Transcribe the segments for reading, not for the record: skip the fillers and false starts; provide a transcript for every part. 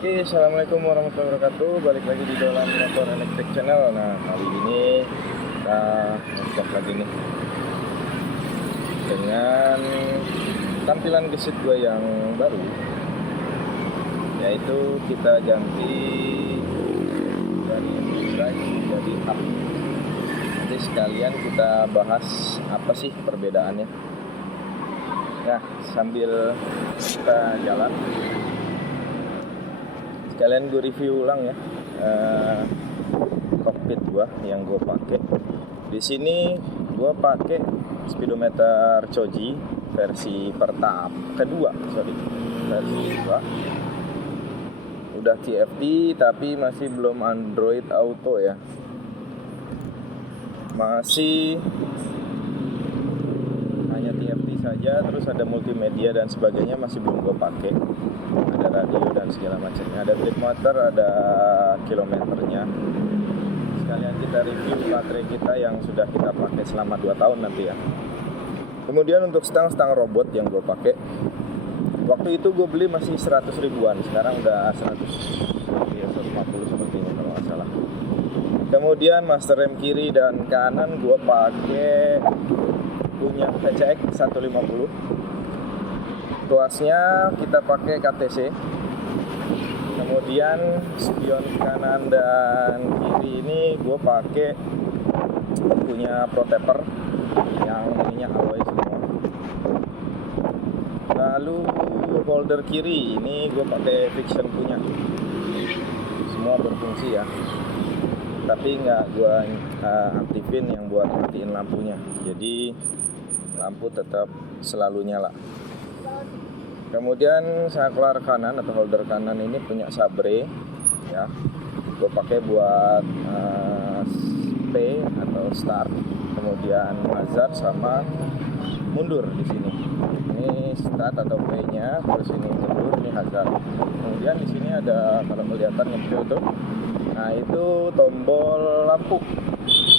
Oke, assalamualaikum warahmatullahi wabarakatuh. Balik lagi di dalam motor elektrik channel. Nah, kali ini kita ngecek lagi nih dengan tampilan gesit gue yang baru, yaitu kita ganti dari drive jadi hub. Nanti sekalian kita bahas apa sih perbedaannya. Nah, sambil kita jalan, sekalian gue review ulang ya cockpit gue yang gue pakai. Di sini gue pakai speedometer Choji versi kedua. Udah TFT tapi masih belum Android Auto ya. Masih hanya TFT saja, terus ada multimedia dan sebagainya masih belum gue pakai. Ada radio dan segala macamnya, ada trip motor, ada kilometernya. Sekalian kita review baterai kita yang sudah kita pakai selama 2 tahun nanti ya. Kemudian untuk stang robot yang gue pakai, waktu itu gue beli masih 100 ribuan, sekarang udah 150 seperti ini kalau nggak salah. Kemudian master rem kiri dan kanan gue pakai punya PCX 150. Tuasnya kita pakai KTC. Kemudian spion kanan dan kiri ini gue pakai punya Protaper yang ininya alloy semua. Lalu holder kiri ini gue pakai Fiction punya. Semua berfungsi ya. Tapi nggak gue aktifin yang buat matiin lampunya. Jadi lampu tetap selalu nyala. Kemudian saklar kanan atau holder kanan ini punya Sabre ya. Gue pakai buat P atau start. Kemudian hazard sama mundur di sini. Ini start atau P-nya, terus ini mundur, ini hazard. Kemudian di sini ada, kalau kelihatan ngepil tuh. Nah, itu tombol lampu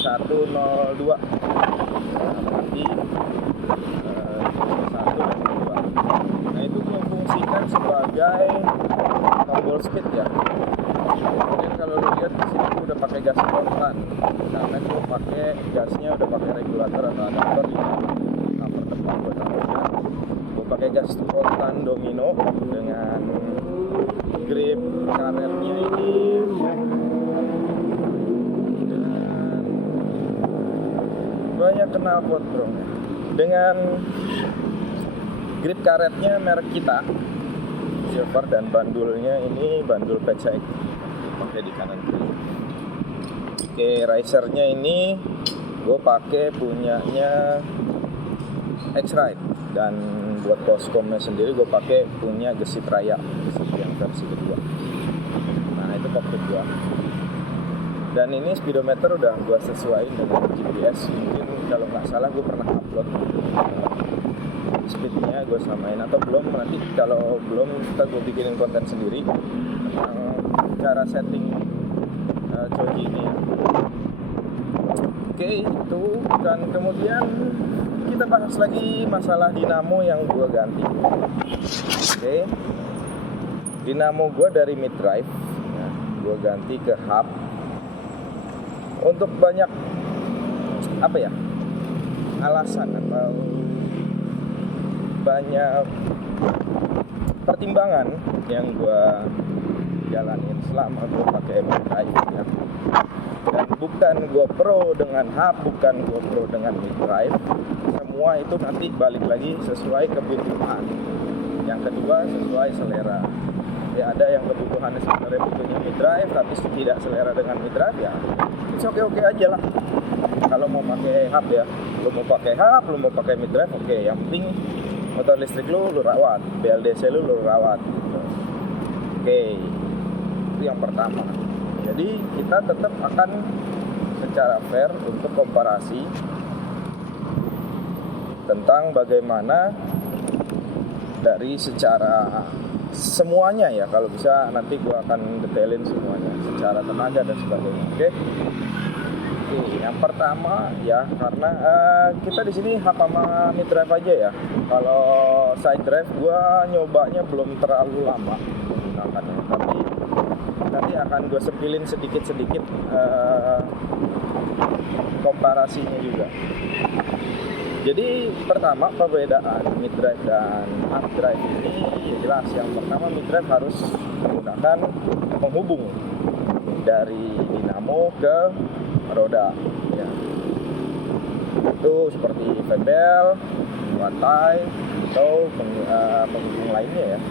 102. Nanti 1 dan 2. Nah, itu gue fungsikan sebagai tombol speed ya. Kemudian kalau lu lihat di sini gue udah pakai gas spontan, karena gue pakai gasnya udah pakai regulator atau adapter di cover depan buat tampilnya. Gue pakai gas spontan Domino dengan grip karetnya ini dan banyak knalpot bro. Dengan grip karetnya merek kita silver dan bandulnya ini bandul PCX pakai di kanan kiri. Oke, risernya ini gue pakai punyanya X-Ride, dan buat poskomnya sendiri gue pakai punya Gesit Raya, Gesit yang versi kedua. Nah, itu cockpit gue. Dan ini speedometer udah gue sesuaiin dengan GPS. Mungkin kalau nggak salah gue pernah upload speednya, gue samain atau belum. Nanti kalau belum, kita gue bikinin konten sendiri tentang cara setting Choji ini ya. Oke, itu. Dan kemudian kita bahas lagi masalah dinamo yang gue ganti. Oke, dinamo gue dari mid drive ya, gue ganti ke hub untuk banyak alasan atau banyak pertimbangan yang gue jalanin selama gue pakai mid drive ya. Dan bukan gue pro dengan hub, bukan gue pro dengan mid drive. Semua itu nanti balik lagi sesuai kebutuhan. Yang kedua, sesuai selera. Ya, ada yang kebutuhannya sebenarnya butuhnya mid drive tapi tidak selera dengan mid drive ya. It's oke aja lah. Kalau mau pakai hub ya, lu mau pakai hub, lu mau pakai mid drive, oke. Yang penting motor listrik lu rawat, BLDC lu rawat. Oke. Itu yang pertama. Jadi kita tetap akan secara fair untuk komparasi tentang bagaimana dari secara semuanya ya. Kalau bisa nanti gue akan detailin semuanya secara tenaga dan sebagainya. Oke. Yang pertama ya, karena kita di sini hub sama mid drive aja ya. Kalau side drive gue nyobanya belum terlalu lama menggunakannya, tapi akan gue sempilin sedikit-sedikit komparasinya juga. Jadi pertama perbedaan mid drive dan hard drive ini ya jelas. Yang pertama mid drive harus menggunakan penghubung dari dinamo ke roda ya. Itu seperti fan belt, rantai atau penghubung lainnya ya.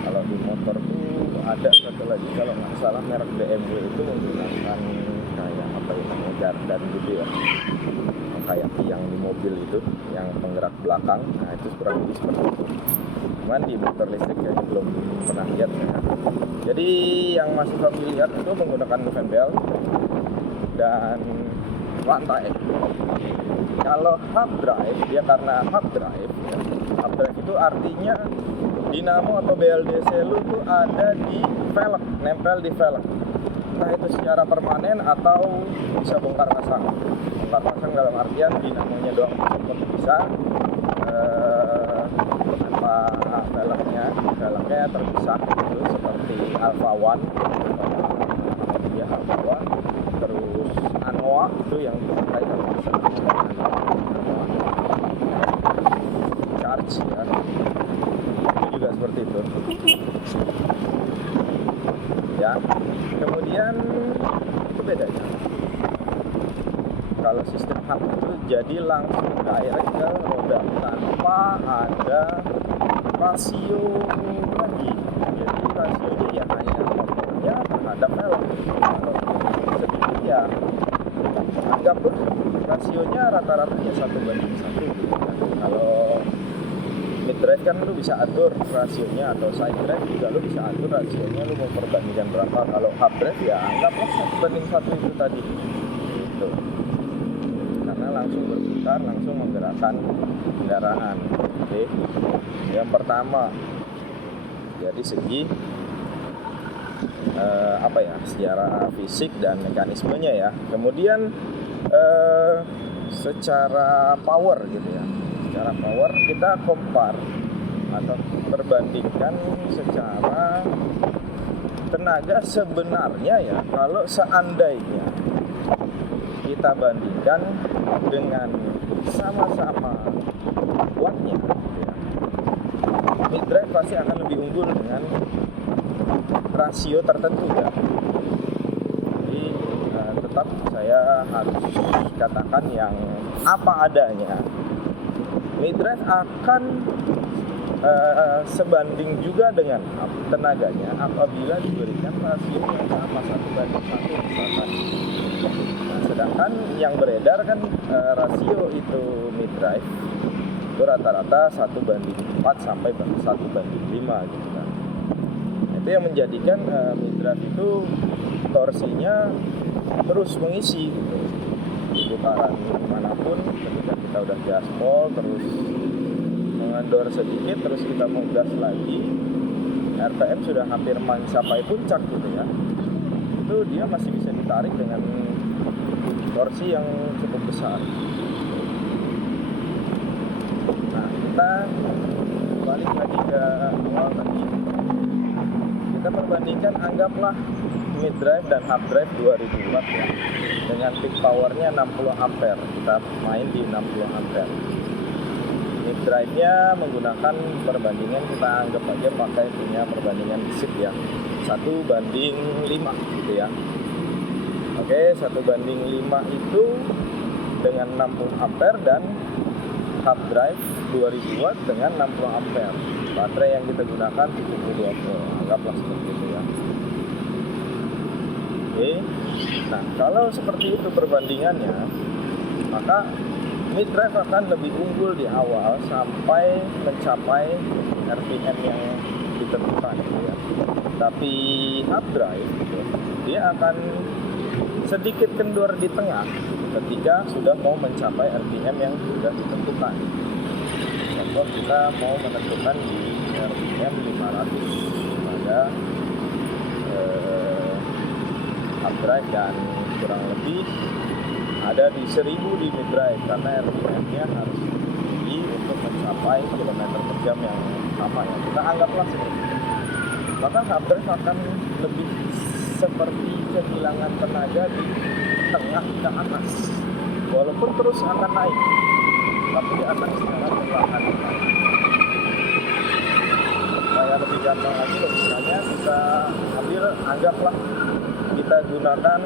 Kalau di motor tuh ada satu lagi kalau nggak salah merek BMW itu menggunakan kayak apa ya namanya gardan gitu ya, kayak tiang di mobil itu yang penggerak belakang. Nah itu kurang lebih seperti itu, cuman di motor listrik kayaknya belum pernah lihat ya. Jadi yang masih familiar itu menggunakan fan belt dan rantai. Kalau hub drive dia karena hub drive ya, hub drive itu artinya dinamo atau BLDC lu tuh ada di velg, nempel di velg. Entah itu secara permanen atau bisa bongkar pasang. Bongkar pasang dalam artian dinamonya doang copot bisa, tanpa velgnya terpisah gitu, seperti Alpha One ya, Alpha One, terus Anoa itu yang dipakai kalau bisa charge ya, itu juga seperti itu ya. Kemudian itu bedanya kalau sistem hub itu jadi langsung direct ke roda tanpa ada rasio lagi. Jadi rasionya ya hanya motornya terhadap velg. Kalau sedikit ya anggaplah rasionya rata-rata ya 1:1 gitu kan. Kalau mid drive kan lu bisa atur rasionya, atau side drive juga lu bisa atur rasionya, lu mau perbandingan berapa. Kalau hub drive ya anggaplah 1:1 itu tadi gitu, karena langsung berputar, langsung menggerakkan kendaraan. Oke, yang pertama dari segi apa ya, secara fisik dan mekanismenya ya. Kemudian secara power gitu ya, secara power kita compare atau perbandingkan secara tenaga sebenarnya ya. Kalau seandainya kita bandingkan dengan sama-sama kuatnya ya, mid drive pasti akan lebih unggul dengan rasio tertentu ya. Jadi tetap saya harus katakan yang apa adanya. Mid drive akan sebanding juga dengan tenaganya apabila diberikan rasio yang sama 1:1 misalkan. Nah, sedangkan yang beredar kan rasio itu mid drive itu rata-rata 1:4 sampai 1:5 gitu kan. Itu yang menjadikan mid drive itu torsinya terus mengisi gitu. Di putaran manapun ketika kita udah gaspol terus mengendor sedikit, terus kita mau gas lagi, RPM sudah hampir mencapai puncak gitu ya, itu dia masih bisa ditarik dengan torsi yang cukup besar. Nah, kita balik lagi ke awal tadi, kita perbandingkan, anggaplah mid drive dan hub drive 2000 watt ya, dengan peak powernya 60 ampere. Kita main di 60 ampere. Mid drive-nya menggunakan perbandingan, kita anggap aja pakai punya perbandingan SIP ya, 1:5 gitu ya. Oke, 1:5 itu dengan 60 ampere, dan hub drive 2000 watt dengan 60 ampere. Baterai yang kita gunakan 72 volt, anggaplah seperti itu ya. Oke, nah kalau seperti itu perbandingannya, maka mid drive akan lebih unggul di awal sampai mencapai RPM yang ditentukan gitu ya. Tapi hub drive gitu, dia akan sedikit kendor di tengah ketika sudah mau mencapai RPM yang sudah ditentukan. Contoh, kita mau menentukan di RPM 500 pada hub drive, dan kurang lebih ada di 1000 di mid drive, karena RPM-nya harus tinggi untuk mencapai kilometer per jam yang sama ya. Kita anggaplah seperti itu. Maka hub drive akan lebih seperti kehilangan tenaga di tengah ke atas, walaupun terus akan naik, tapi akan secara perlahan. Supaya lebih gampang lagi logikanya, kita ambil, anggaplah kita gunakan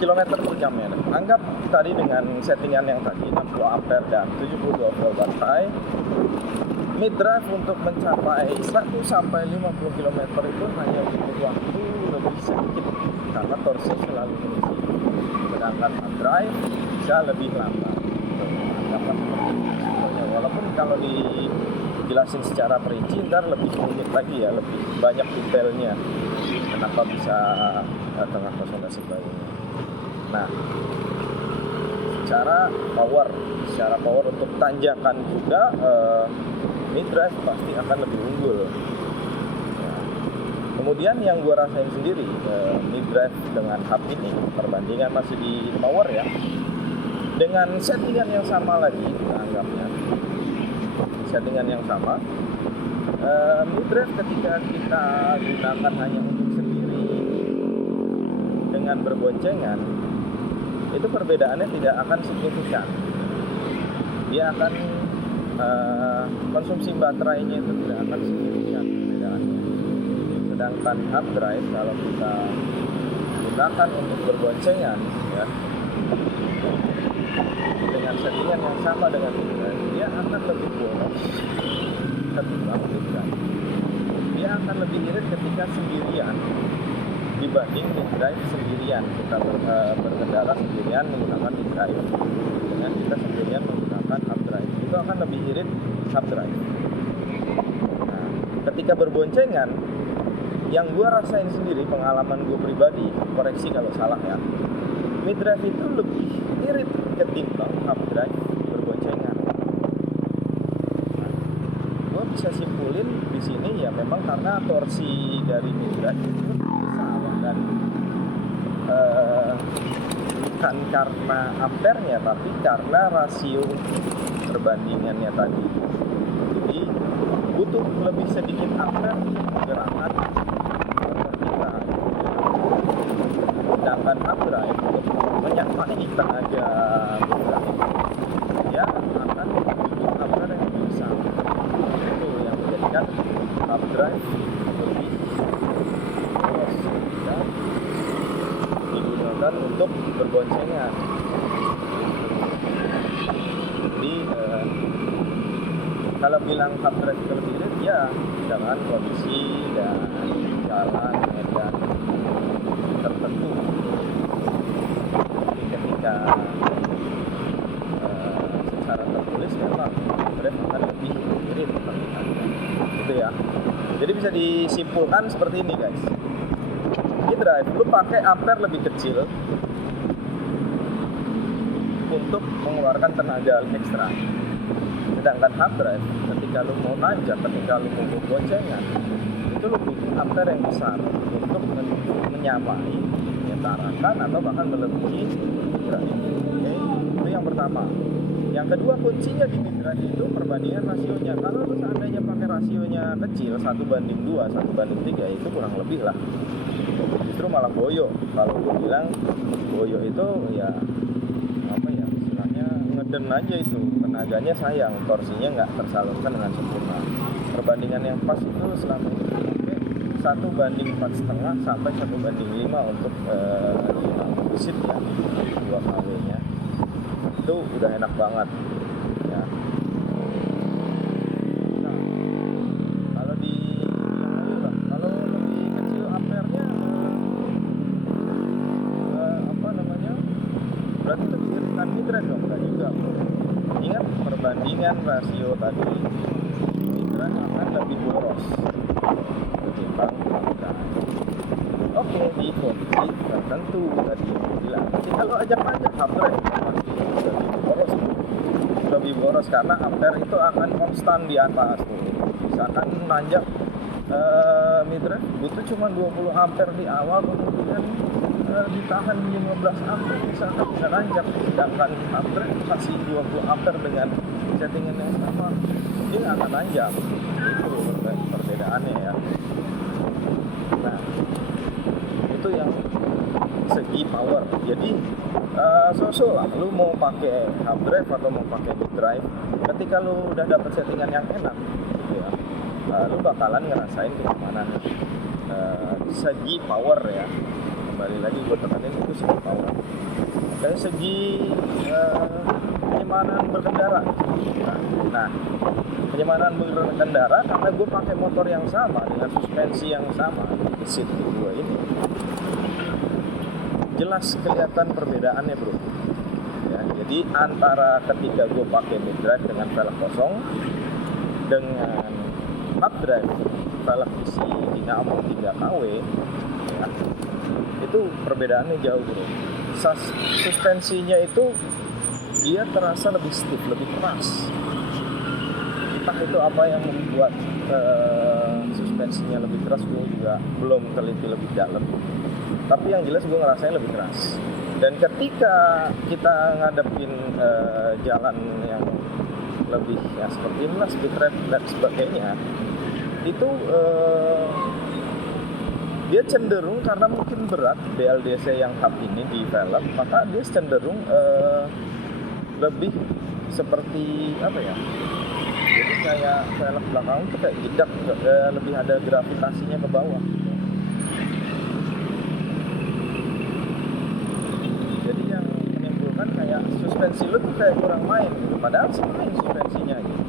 kilometer per jam ya. Anggap tadi dengan settingan yang tadi 60 ampere dan 72 volt baterai, mid drive untuk mencapai 1 sampai 50 km itu hanya butuh waktu lebih sedikit karena torsi selalu mengisi. Sedangkan hard drive bisa lebih lama. Anggaplah seperti itu. Walaupun kalau dijelasin secara perinci ntar lebih rumit lagi ya, lebih banyak detailnya. Kenapa bisa tengah kosong dan sebagainya. Nah, secara power untuk tanjakan juga mid drive pasti akan lebih unggul. Nah, kemudian yang gue rasain sendiri mid drive dengan hub ini, perbandingan masih di power ya, dengan settingan yang sama lagi, anggapnya settingan yang sama, mid drive ketika kita gunakan hanya untuk sendiri dengan berboncengan, itu perbedaannya tidak akan signifikan. Dia akan konsumsi baterainya itu tidak akan signifikan perbedaannya. Sedangkan hard drive kalau kita gunakan untuk berboncengan ya, dengan settingan yang sama dengan mid drive, dia akan lebih boros ketimbang mid drive. Dia akan lebih irit ketika sendirian dibanding mid drive sendirian. Kita berkendara sendirian menggunakan mid drive dengan kita sendirian menggunakan hard drive, itu akan lebih irit hard drive. Nah, ketika berboncengan, yang gue rasain sendiri, pengalaman gue pribadi, koreksi kalau salah ya, mid drive itu lebih irit ketimbang hard drive berboncengan. Nah, gue bisa simpulin di sini ya, memang karena torsi dari mid drive itu besar dan bukan karena ampernya, tapi karena rasio perbandingannya tadi. Jadi butuh lebih sedikit ampere gerakan motor kita. Sedangkan hard drive untuk menyamai tenaga drive, dia akan butuh ampere yang lebih besar. Itu yang menjadikan hard drive lebih boros ketika digunakan untuk berboncengan. Jadi kalau bilang hard drive itu lebih irit ya dengan kondisi dan jalan medan tertentu. Tapi ketika secara tertulis memang hard drive akan lebih irit terlihatnya. Gitu ya. Jadi bisa disimpulkan seperti ini guys. Mid drive lu pakai ampere lebih kecil untuk mengeluarkan tenaga ekstra. Sedangkan hard drive ketika lu mau nanjak, ketika lu mau boncengan, itu lu butuh ampere yang besar untuk menyamai, menyetarakan atau bahkan melebihi mid drive. Oke, itu yang pertama. Yang kedua, kuncinya di mid drive itu perbandingan rasionya. Kalau lu seandainya pakai rasionya kecil 1:2, 1:3, itu kurang lebih lah. Justru malah boyo. Kalau gue bilang boyo itu ya apa ya, istilahnya ngeden aja, itu tenaganya sayang, torsinya nggak tersalurkan dengan sempurna. Perbandingan yang pas itu selama ini sampai 1:4,5 sampai 1:5 untuk seat ya, 2 kW nya itu udah enak banget ya. Nah, kalau di kalau lebih kecil ampernya apa namanya, berarti lebih iritan mid drive dong? Enggak juga. Ingat perbandingan rasio tadi, mid drive akan lebih boros ketimbang hard drive. Oke, di kondisi tertentu tadi bilang. Tapi kalau ajak-ajak hard drive pasti lebih boros karena ampere itu akan konstan di atas tuh. Misalkan nanjak mid drive butuh cuma 20 ampere di awal, kemudian ditahan 15 ampere misalkan bisa nanjak. Sedangkan hard drive kasih 20 ampere dengan settingan yang sama, dia akan nanjak. Itu perbedaannya ya. so lah lu mau pakai hard drive atau mau pakai mid drive, ketika lu udah dapet settingan yang enak gitu ya, lu bakalan ngerasain kenyamanan segi power ya. Kembali lagi gue tekanin itu segi power, dari segi kenyamanan berkendara. Nah, kenyamanan berkendara karena gue pakai motor yang sama dengan suspensi yang sama di seat gue ini, jelas kelihatan perbedaannya bro ya. Jadi antara ketika gue pakai mid drive dengan velg kosong dengan hard drive velg isi dinamo 3 kW ya, itu perbedaannya jauh bro. Suspensinya itu dia terasa lebih stiff, lebih keras. Entah itu apa yang membuat suspensinya lebih keras, gue juga belum teliti lebih dalam. Tapi yang jelas gue ngerasain lebih keras. Dan ketika kita ngadepin jalan yang lebih ya seperti inilah, speed trap dan sebagainya, itu dia cenderung karena mungkin berat BLDC yang hub ini di velg, maka dia cenderung lebih seperti apa ya? Jadi kayak velg belakang itu kayak jedak, lebih ada gravitasinya ke bawah. Jadi yang menimbulkan kayak suspensi lu tuh kayak kurang main gitu. Padahal main suspensinya gitu.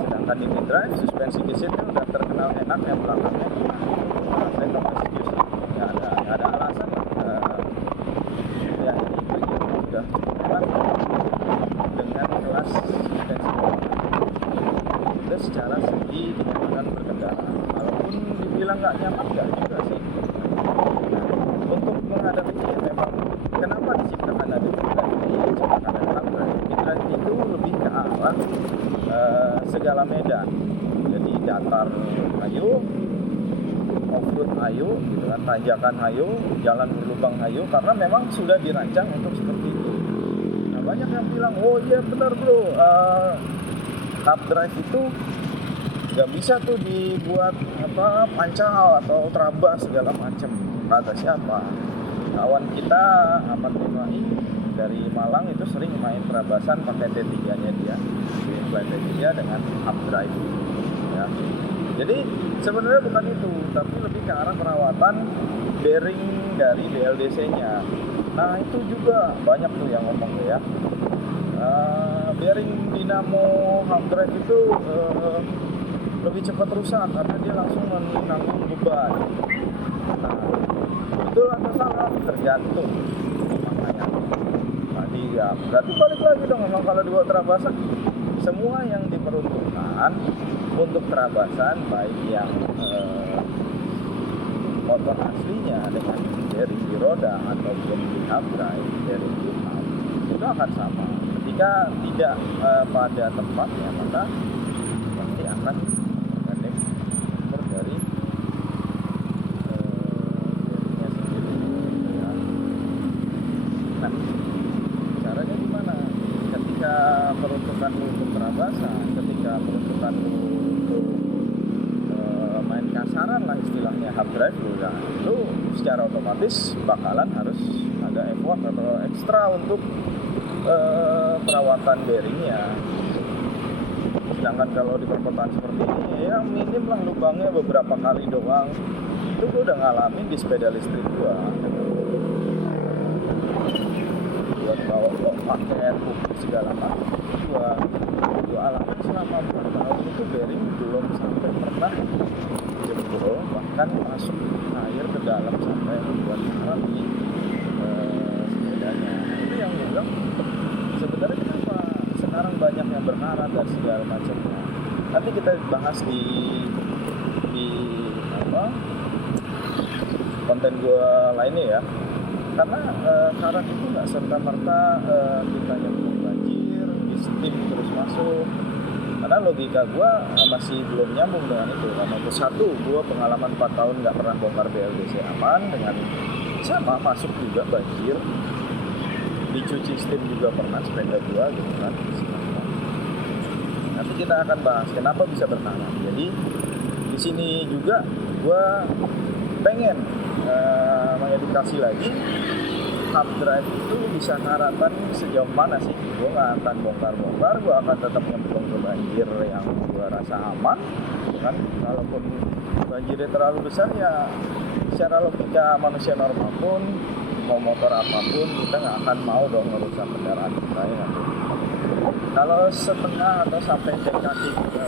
Sedangkan di mid drive suspensi di seat kan udah terkenal enak, yang belakangnya saya nggak excuse, nggak ada alasan ya ini bagian sudah enak dengan kelas suspensi itu secara segi kenyamanan berkendara. Walaupun dibilang nggak nyaman, nggak juga sih. Nah, untuk menghadapi ya memang kenapa diciptakan ada mid drive ini, diciptakan ada hard drive. Mid drive itu lebih ke arah segala medan, jadi datar ayo, off-road ayo gitu kan, tanjakan ayo, jalan berlubang ayo, karena memang sudah dirancang untuk seperti itu. Nah, banyak yang bilang, oh iya benar bro, hard drive itu nggak bisa tuh dibuat apa pancal atau trabas segala macam. Kata siapa? Kawan kita Ahmad Rimai dari Malang itu sering main terabasan pakai T3-nya dia, T3 dengan hard drive ya. Jadi sebenarnya bukan itu, tapi lebih ke arah perawatan bearing dari BLDC-nya. Nah itu juga banyak tuh yang ngomong ya, bearing dinamo hard drive itu lebih cepat rusak karena dia langsung menanggung beban. Nah, betul atau salah tergantung makanya. Tadi ya berarti balik lagi dong, memang kalau dibuat terabasan semua yang diperuntukkan untuk terabasan, baik yang motor aslinya dengan bearing di roda ataupun di hub drive bearing di hub, itu akan sama. Ketika tidak pada tempatnya, maka pasti akan mengandung umur dari bearingnya sendiri ya. Nah, caranya gimana? Ketika peruntukan untuk terabasan, ketika peruntukan untuk main kasaran lah istilahnya hub drive lu secara otomatis bakalan harus ada effort atau ekstra untuk perawatan bearingnya. Sedangkan kalau di perkotaan seperti ini ya minim lah lubangnya beberapa kali doang. Itu gue udah ngalamin di sepeda listrik gua. Buat bawa paket, buku segala macam. Gua alami selama bertahun itu bearing belum sampai pernah jebol, bahkan masuk air ke dalam sampai membuat karat di sepedanya. Itu yang gue bilang sebenarnya kenapa sekarang banyak yang berkarat dan segala macamnya. Nanti kita bahas di apa konten gue lainnya ya. Karena karat itu nggak serta-merta kita yang banjir, di steam terus masuk. Karena logika gue masih belum nyambung dengan itu. Karena itu satu, gue pengalaman 4 tahun nggak pernah bongkar BLDC aman, dengan sama masuk juga banjir, dicuci steam juga pernah sepeda gue gitu kan. Nanti kita akan bahas kenapa bisa berkarat. Jadi di sini juga gue pengen mengedukasi lagi hard drive itu bisa harapan sejauh mana sih? Gue nggak akan bongkar-bongkar, gue akan tetap nyemplung ke banjir yang gue rasa aman, kan? Kalaupun banjirnya terlalu besar ya, secara logika manusia normal pun, mau motor apapun, kita nggak akan mau dong merusak kendaraan kita ya. Kalau setengah atau sampai ke kaki kita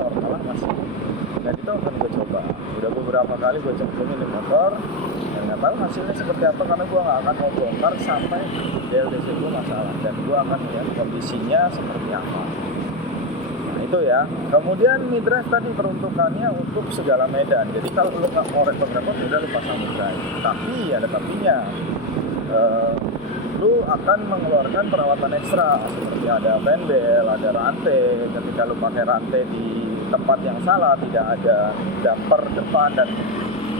normal masih. Dan itu akan gue coba. Udah beberapa kali gue cemplungin di motor, dan nggak tahu hasilnya seperti apa karena gue nggak akan mau bongkar sampai BLDC gue masalah, dan gue akan lihat kondisinya seperti apa. Nah itu ya. Kemudian mid-drive tadi peruntukannya untuk segala medan. Jadi kalau lo nggak mau repot-repot, udah lo pasang mid-drive. Tapi ada tapinya. Lu akan mengeluarkan perawatan ekstra seperti ada fanbel, ada rantai. Ketika lu pakai rantai di tempat yang salah, tidak ada damper depan dan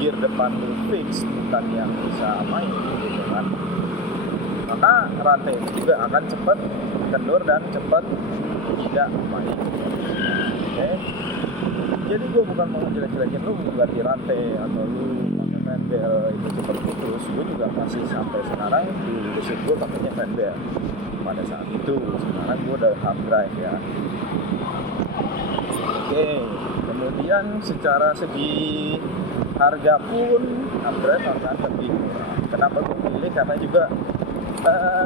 gear depan lu fix, bukan yang bisa main gitu kan, maka rantai juga akan cepat kendur dan cepat tidak main. Oke. Jadi gue bukan mau jelek-jelekin lu ganti rantai atau lu pakai fanbel itu cepat putus. Gue juga masih sampai sekarang di listrik gue pakainya fanbel pada saat itu. Sekarang gue udah hard drive ya. Oke. Kemudian secara segi harga pun hard drive akan lebih murah. Kenapa gue pilih? Karena juga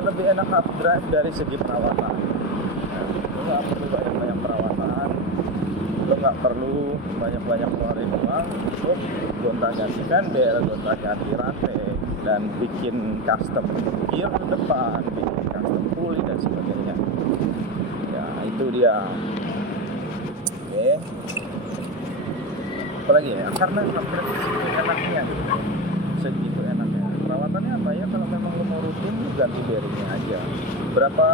lebih enak hard drive dari segi perawatan. Lu nggak perlu banyak-banyak perawatan, lo nggak perlu banyak-banyak ngeluarin uang untuk gonta-ganti fanbel, gonta-ganti rantai, dan bikin custom gear depan, bikin custom pulley dan sebagainya. Ya itu dia. Oke. Apalagi ya, karena upgrade segitu enaknya gitu. Segitu enaknya. Perawatannya apa ya? Kalau memang lo mau rutin, ganti bearingnya aja. Berapa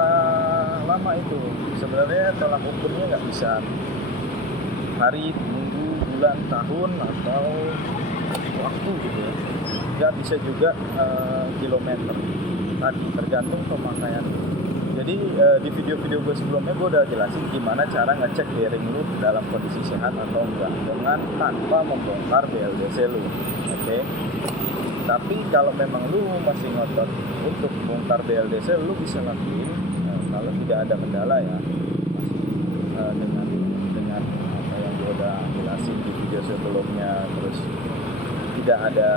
lama itu? Sebenarnya tolak ukurnya nggak bisa hari, minggu, bulan, tahun, atau waktu gitu ya. Nggak bisa juga kilometer. Tadi tergantung pemakaian. Jadi di video-video gue sebelumnya gue udah jelasin gimana cara ngecek bearing lu dalam kondisi sehat atau enggak dengan tanpa membongkar BLDC lu. Oke. Tapi kalau memang lu masih ngotot untuk bongkar BLDC, lu bisa lakuin kalau tidak ada kendala ya. Masih dengan apa yang gue udah jelasin di video sebelumnya, terus tidak ada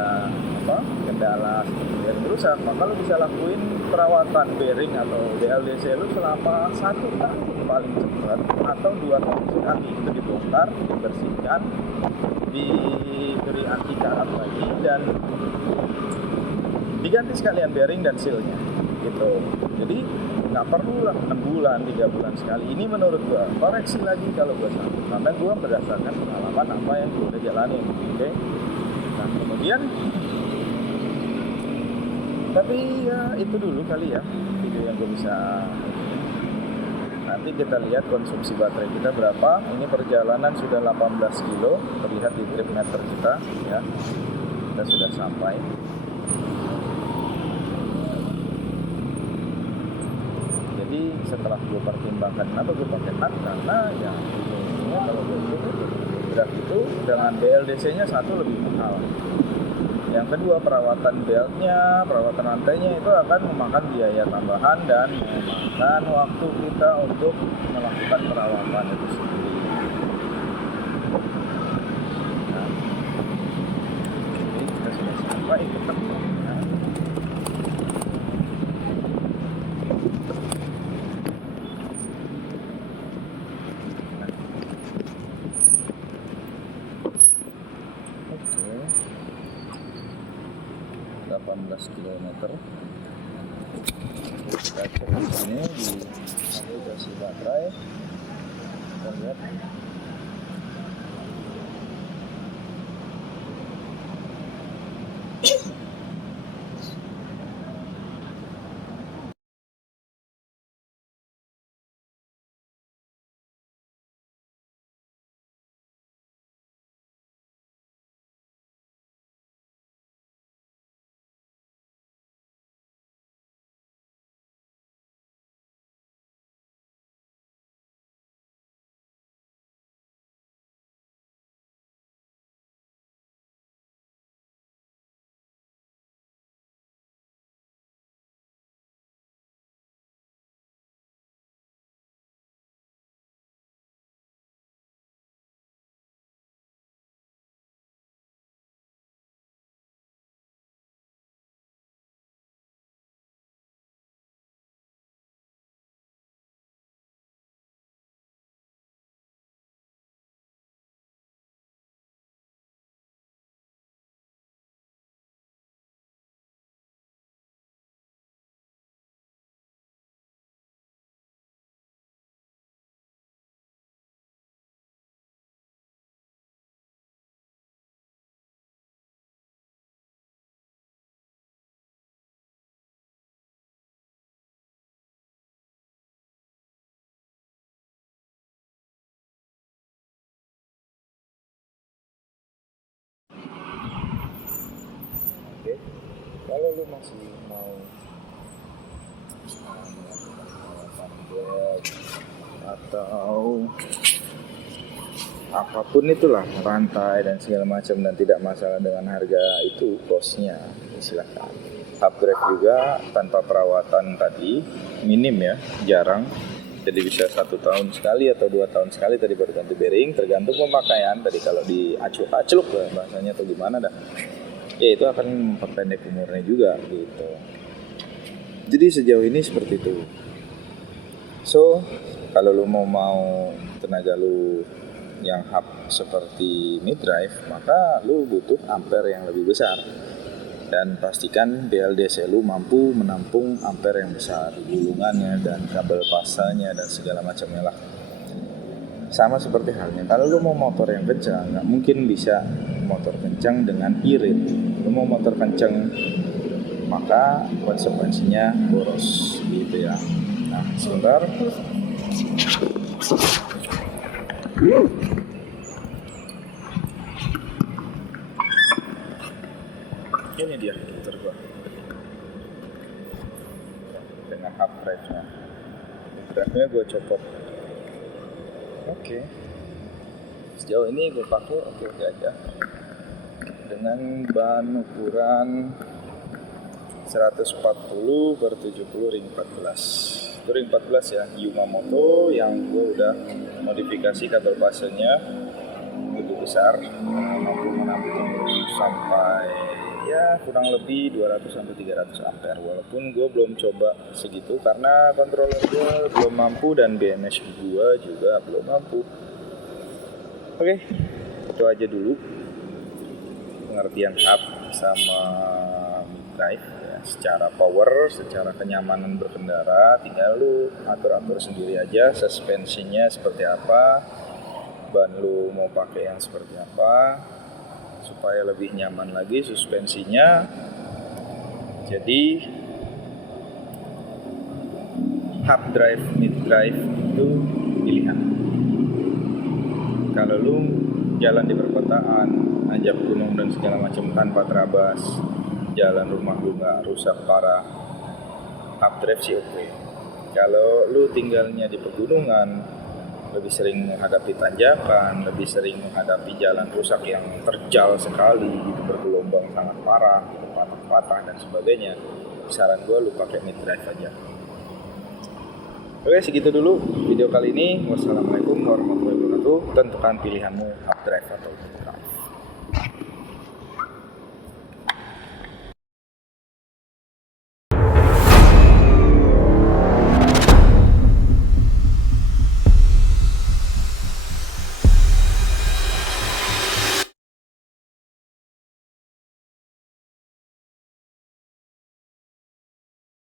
kendala seperti bearing rusak, maka lu bisa lakuin perawatan bearing atau BLDC lu selama 1 tahun paling cepat, atau 2 tahun sekali itu dibongkar, dibersihkan, diberi anti karat lagi, dan diganti sekalian bearing dan sealnya gitu. Jadi nggak perlu lah 6 bulan, 3 bulan sekali. Ini menurut gua, koreksi lagi kalau gua salah, karena gua berdasarkan pengalaman apa yang gua udah jalanin. Oke. Nah kemudian, tapi ya itu dulu kali ya video yang gue bisa. Nanti kita lihat konsumsi baterai kita berapa. Ini perjalanan sudah 18 kilo, terlihat di trip meter kita ya. Kita sudah sampai. Jadi setelah gue pertimbangkan kenapa gue pakai NAT, karena ya ini kalau gue berat itu dengan BLDC-nya satu lebih mahal. Yang kedua, perawatan beltnya, perawatan rantainya itu akan memakan biaya tambahan dan memakan waktu kita untuk melakukan perawatan itu sendiri. Nah, jadi kita sudah sampai ke tempatnya. Kilometer. Kita cek di sini di aplikasi baterai. Kita lihat Kalau lu masih mau melakukan perawatan bed atau apapun itulah, rantai dan segala macam, dan tidak masalah dengan harga itu bosnya, silakan. Upgrade juga tanpa perawatan tadi, minim ya, jarang. Jadi bisa 1 tahun sekali atau 2 tahun sekali tadi baru ganti bearing, tergantung pemakaian. Tadi kalau diacluk-acluk lah bahasanya atau gimana dah, ya itu akan memperpendek umurnya juga gitu. Jadi sejauh ini seperti itu. So kalau lu mau tenaga lu yang hub seperti mid-drive, maka lu butuh ampere yang lebih besar, dan pastikan BLDC lu mampu menampung ampere yang besar, gulungannya dan kabel pasanya dan segala macamnya lah. Sama seperti halnya kalau lu mau motor yang kencang, nggak mungkin bisa motor kencang dengan irit. Lu mau motor kencang, maka konsekuensinya boros gitu ya. Nah sebentar. Ini dia filter gua dengan hub drive-nya. Drive-nya gua copot. Oke. Sejauh ini gue pakai oke aja dengan ban ukuran 140 per 70 ring 14. Itu ring 14 ya, Yumamoto yang gue udah modifikasi kabel pasenya lebih besar, mampu menampung sampai ya kurang lebih 200 sampai 300 ampere. Walaupun gue belum coba segitu karena controller gue belum mampu dan BMS gue juga belum mampu. Oke, itu aja dulu pengertian hub sama mid-drive ya, secara power, secara kenyamanan berkendara. Tinggal lu atur-atur sendiri aja suspensinya seperti apa, ban lu mau pakai yang seperti apa supaya lebih nyaman lagi suspensinya. Jadi hub drive, mid drive itu pilihan. Kalau lu jalan di perkotaan, nanjak gunung dan segala macam tanpa terabas, jalan rumah lu nggak rusak parah, hub drive sih oke. Kalau lu tinggalnya di pegunungan, lebih sering menghadapi tanjakan, lebih sering menghadapi jalan rusak yang terjal sekali, gitu, bergelombang sangat parah, patah-patah dan sebagainya, saran gue lu pakai mid drive aja. Oke, segitu dulu video kali ini. Wassalamualaikum warahmatullahi wabarakatuh. Tentukan pilihanmu hub drive atau mid drive.